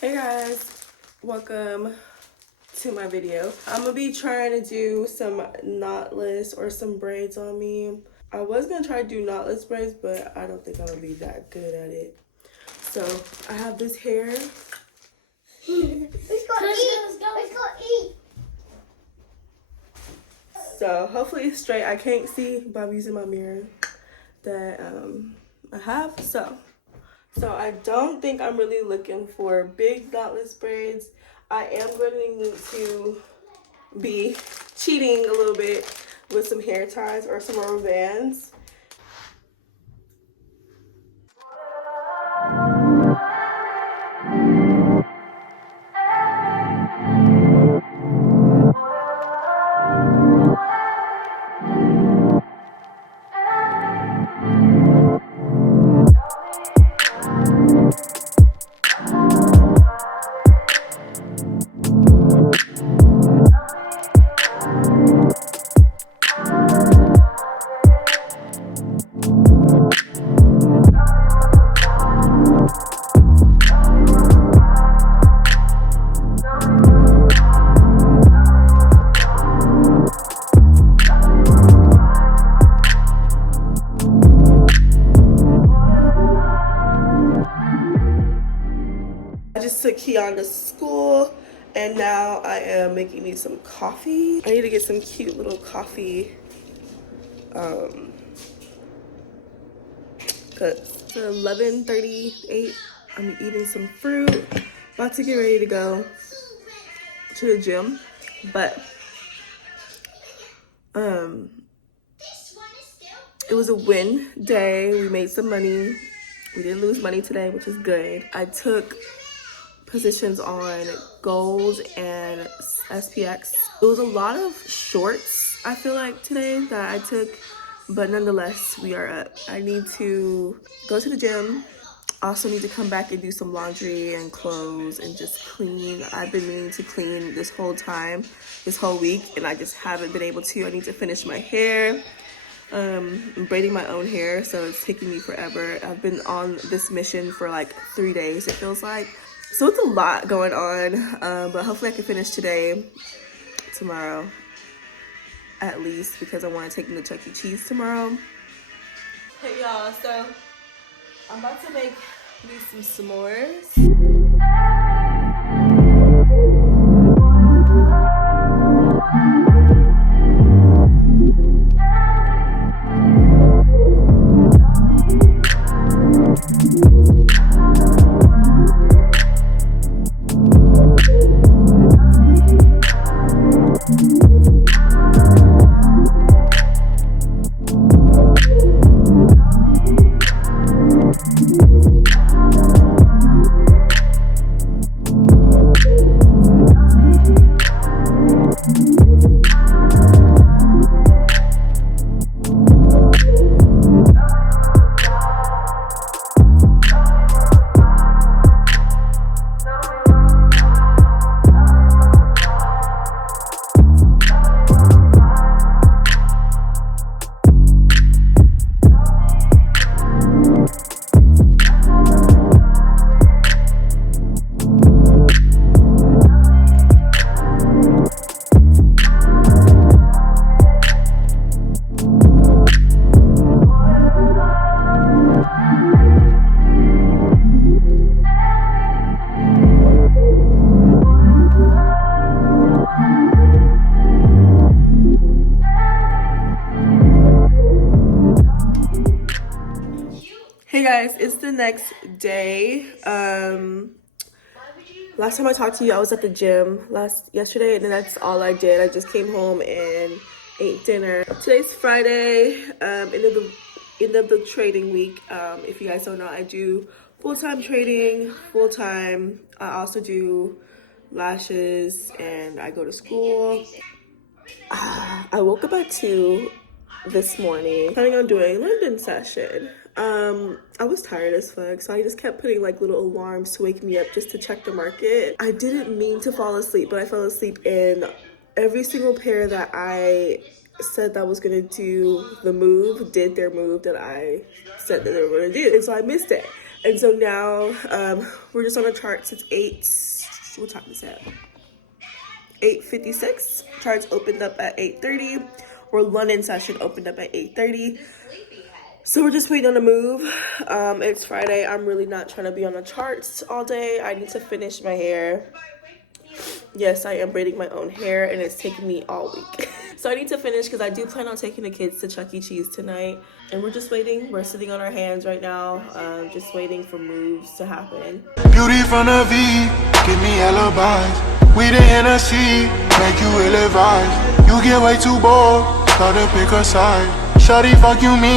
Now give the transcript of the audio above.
Hey guys, welcome to my video. I'm gonna be trying to do some knotless or some braids on me. I was gonna try to do knotless braids, but I don't think I'm gonna be that good at it. So I have this hair. Let's go eat. Let's go eat. So hopefully it's straight. I can't see, but I'm using my mirror that I have. So I don't think I'm really looking for big knotless braids. I am going to need to be cheating a little bit with some hair ties or some rubber bands. I just took Keon to school and now I am making me some coffee. I need to get some cute little coffee because it's 11:38. I'm eating some fruit, about to get ready to go to the gym, but it was a win day. We made some money. We didn't lose money today, which is good. I took positions on gold and SPX. It was a lot of shorts, I feel like, today that I took, but nonetheless, we are up. I need to go to the gym. Also need to come back and do some laundry and clothes and just clean. I've been meaning to clean this whole time, this whole week, and I just haven't been able to. I need to finish my hair. I'm braiding my own hair, so it's taking me forever. I've been on this mission for like 3 days, it feels like. So it's a lot going on, but hopefully I can finish today, tomorrow, at least, because I want to take them to Chuck E. Cheese tomorrow. Hey y'all, so I'm about to make me some s'mores. Hey guys, it's the next day. Last time I talked to you, I was at the gym yesterday, and then that's all I did. I just came home and ate dinner. Today's Friday, end of the trading week. If you guys don't know, I do full-time trading, full-time. I also do lashes, and I go to school. I woke up at 2 this morning, planning on doing London session. I was tired as fuck, so I just kept putting like little alarms to wake me up just to check the market. I didn't mean to fall asleep, but I fell asleep in every single pair that I said that was gonna do the move, did their move that I said that they were gonna do. And so I missed it. And so now we're just on the charts. It's 8, what time is that? 8:56. Charts opened up at 8:30. Or London session opened up at 8:30. So we're just waiting on the move. It's Friday. I'm really not trying to be on the charts all day. I need to finish my hair. Yes, I am braiding my own hair, and it's taking me all week. So I need to finish because I do plan on taking the kids to Chuck E. Cheese tonight. And we're just waiting. We're sitting on our hands right now, just waiting for moves to happen. Beauty from the V, give me alibis. We the Hennessy, make you ill advised. You get way too bold, start to pick a side. Shawty, fuck you mean.